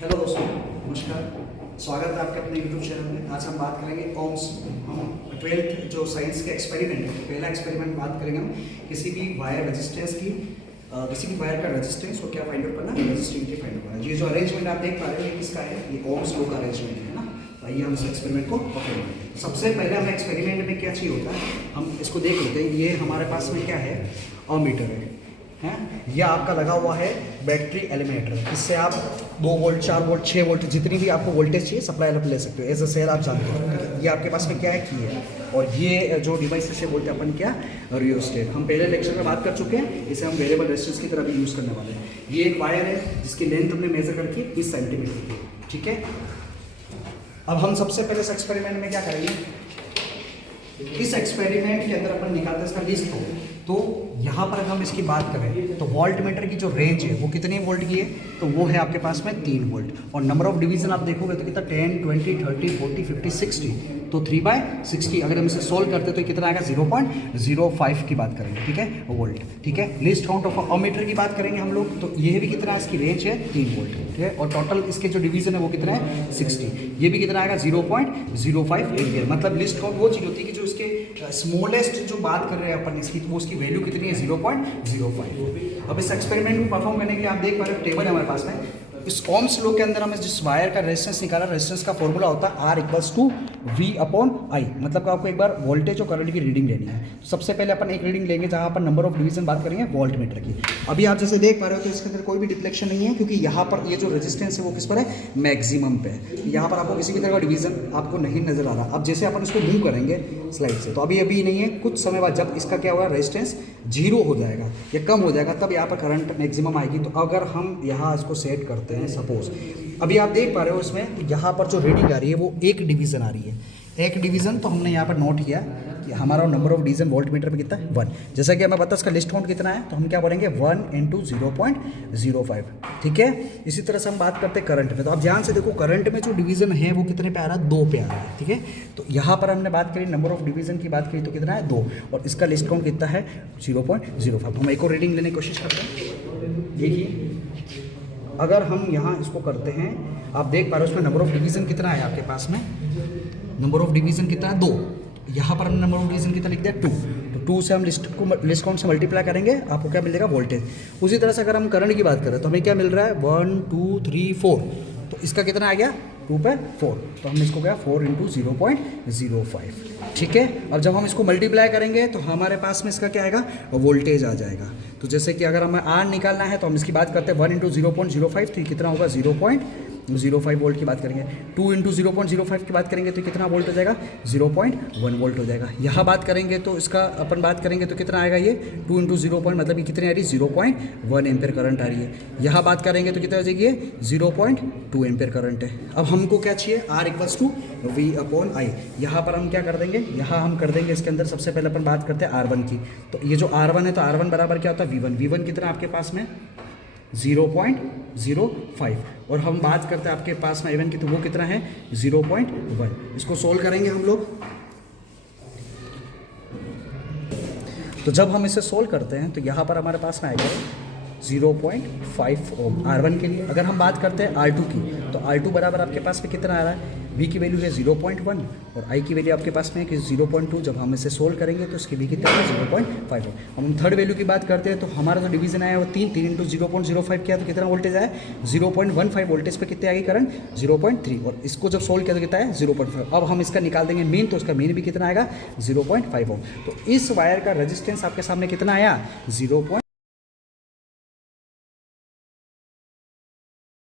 Hello दोस्तों, नमस्कार। स्वागत है आपके अपने यूट्यूब चैनल में। आज हम बात करेंगे ओम्स। हम 12th जो साइंस के एक्सपेरिमेंट है, पहला एक्सपेरिमेंट बात करेंगे हम किसी भी वायर रेजिस्टेंस की। किसी भी वायर का रेजिस्टेंस को क्या फाइंड आउट करना है, रेजिस्टिविटी फाइंड आउट करना है। ये जो अरेंजमेंट आप देख पा रहे हैं ये किसका है, ये ओम्स लॉ का अरेंजमेंट है ना। तो आइए हम इस एक्सपेरिमेंट को पकड़ेंगे। सबसे पहले हमें एक्सपेरिमेंट में क्या चाहिए होता है, हम इसको देख लेते हैं। ये हमारे पास में क्या है, अमीटर है। यह आपका लगा हुआ है बैटरी एलिमेटर। इससे आप 2 वोल्ट, 4 वोल्ट, 6 वोल्ट जितनी भी आपको वोल्टेज चाहिए सप्लाई आप ले सकते हो। एज अ सेल आप जानते हो। ये आपके पास में क्या है, की है। और ये जो डिवाइस से बोलते हैं अपन क्या, रियोस्टेट। हम पहले लेक्चर में बात कर चुके हैं। इसे हम वेरिएबल रेजिस्टेंस की तरह भी यूज़ करने वाले हैं। ये एक वायर है जिसकी लेंथ हमने मेजर करके 30 सेंटीमीटर की, ठीक है। अब हम सबसे पहले इस एक्सपेरिमेंट में क्या करेंगे, इस एक्सपेरिमेंट के अंदर अपन निकालते हैं इसका लिस्ट को। तो यहाँ पर अगर हम इसकी बात करें तो वोल्ट मीटर की जो रेंज है वो कितने वोल्ट की है, तो वो है आपके पास में 3 वोल्ट। और नंबर ऑफ डिवीजन आप देखोगे तो कितना 10, 20, 30, 40, 50, 60। तो 3/60 अगर हम इसे सोल्व करते तो कितना आएगा, 0.05 की बात करेंगे, ठीक है, वोल्ट, ठीक है। लीस्ट काउंट ऑफ अमीटर की बात करेंगे हम लोग, तो ये भी कितना है, इसकी रेंज है 3 वोल्ट, ठीक है। और टोटल इसके जो डिवीजन है वो कितना है, 60। ये भी कितना आएगा, 0.05 एम्पियर। मतलब लिस्ट काउंट वो चीज़ होती है कि जो इसके स्मॉलेस्ट जो बात कर रहे हैं अपन इसकी, तो वो उसकी वैल्यू कितनी है, 0.05। अब इस एक्सपेरिमेंट को परफॉर्म करने के लिए आप देख पा रहे हो टेबल है हमारे पास में। इस ओम्स लॉ के अंदर हमें जिस वायर का रेजिस्टेंस निकाला, रेजिस्टेंस का फॉर्मूला होता है R=V/I। मतलब आपको एक बार वोल्टेज और करंट की रीडिंग लेनी है। तो सबसे पहले अपन एक रीडिंग लेंगे जहां पर नंबर ऑफ डिवीजन बात करेंगे वोल्ट मीटर की। अभी आप जैसे देख पा रहे हो तो इसके अंदर कोई भी डिफ्लेक्शन नहीं है, क्योंकि यहाँ पर ये जो रेजिस्टेंस है वो किस पर है, मैक्सिमम पे है। यहाँ पर आपको किसी भी तरह का डिवीजन आपको नहीं नजर आ रहा। अब जैसे अपन इसको मूव करेंगे स्लाइड से, तो अभी नहीं है, कुछ समय बाद जब इसका क्या होगा, रेजिस्टेंस 0 हो जाएगा या कम हो जाएगा, तब यहाँ पर करंट मैक्सिमम आएगी। तो अगर हम यहाँ इसको सेट करते हैं, सपोज अभी आप देख पा रहे हो इसमें यहाँ पर जो रीडिंग आ रही है वो 1 डिवीजन आ रही है, 1 डिवीजन। तो हमने यहाँ पर नोट किया कि हमारा number of division volt meter में कितना है, 1। जैसा कि हमें पता है इसका लिस्ट काउंट कितना है, तो हम क्या बोलेंगे 1 × 0.05, ठीक है। इसी तरह से हम बात करते हैं करंट में। तो आप ध्यान से देखो करंट में जो डिवीजन है वो कितने पे आ रहा है, 2 पे आ रहा है, ठीक है। तो यहाँ पर हमने बात करी नंबर ऑफ डिवीजन की बात करी तो कितना है, 2। और इसका लिस्ट काउंट कितना है, 0.05। हम एक और रीडिंग लेने की कोशिश करते हैं। देखिए अगर हम यहाँ इसको करते हैं, आप देख पा रहे हो उसमें नंबर ऑफ डिवीजन कितना है आपके पास में, नंबर ऑफ डिवीजन कितना है, 2। यहाँ पर हमने नंबर ऑफ डिवीजन कितना लिख दिया, 2। तो 2 से हम लिस्ट काउंट से मल्टीप्लाई करेंगे, आपको क्या मिल जाएगा, वोल्टेज। उसी तरह से अगर हम करंट की बात करें तो हमें क्या मिल रहा है, 1, 2, 3, 4। तो इसका कितना आ गया, 2 पे 4। तो हमने इसको क्या, 4 × 0.05, ठीक है। और जब हम इसको मल्टीप्लाई करेंगे तो हमारे पास में इसका क्या आएगा, वोल्टेज आ जाएगा। तो जैसे कि अगर हमें R निकालना है तो हम इसकी बात करते हैं 1 × 0.05, तो कितना होगा, 0.05 वोल्ट की बात करेंगे। 2 × 0.05 की बात करेंगे तो कितना वोल्ट हो जाएगा, 0.1 वोल्ट हो जाएगा। यहाँ बात करेंगे तो इसका अपन बात करेंगे तो कितना आएगा, ये 2 × 0. मतलब ये कितनी आ रही है, 0.1 एम्पियर करंट आ रही है। यहाँ बात करेंगे तो कितना आ जाएगी, ये 0.2 एम्पियर करंट है। अब हमको क्या चाहिए, R=V/I। यहाँ पर हम क्या कर देंगे, यहाँ हम कर देंगे इसके अंदर सबसे पहले अपन बात करते हैं R1 की। तो ये जो R1 है तो R1 बराबर क्या होता है, V1। V1 कितना आपके पास में, 0.05। और हम बात करते हैं आपके पास में A1 की, तो वो कितना है, 0.1। इसको सोल्व करेंगे हम लोग। तो जब हम इसे सोल्व करते हैं तो यहाँ पर हमारे पास में आएगा 0.5 ओम R1 के लिए। अगर हम बात करते हैं R2 की, तो R2 बराबर आपके पास में कितना आ रहा है, V की वैल्यू है 0.1 और I की वैल्यू आपके पास में है कि 0.2। जब हम इसे सोल्व करेंगे तो इसकी V कितना है, 0.5। हम थर्ड वैल्यू की बात करते हैं तो हमारा जो डिवीजन आया वो 3 × 0.05 किया तो कितना वोल्टेज आया, 0.15 वोल्टेज पे कितने आ गई करंट, 0.3। और इसको जब सोल्व किया तो कितना है, 0.5। अब हम इसका निकाल देंगे मीन, तो इसका मीन भी कितना आएगा, 0.5 ओम। तो इस वायर का रेजिस्टेंस आपके सामने कितना आया, 0.05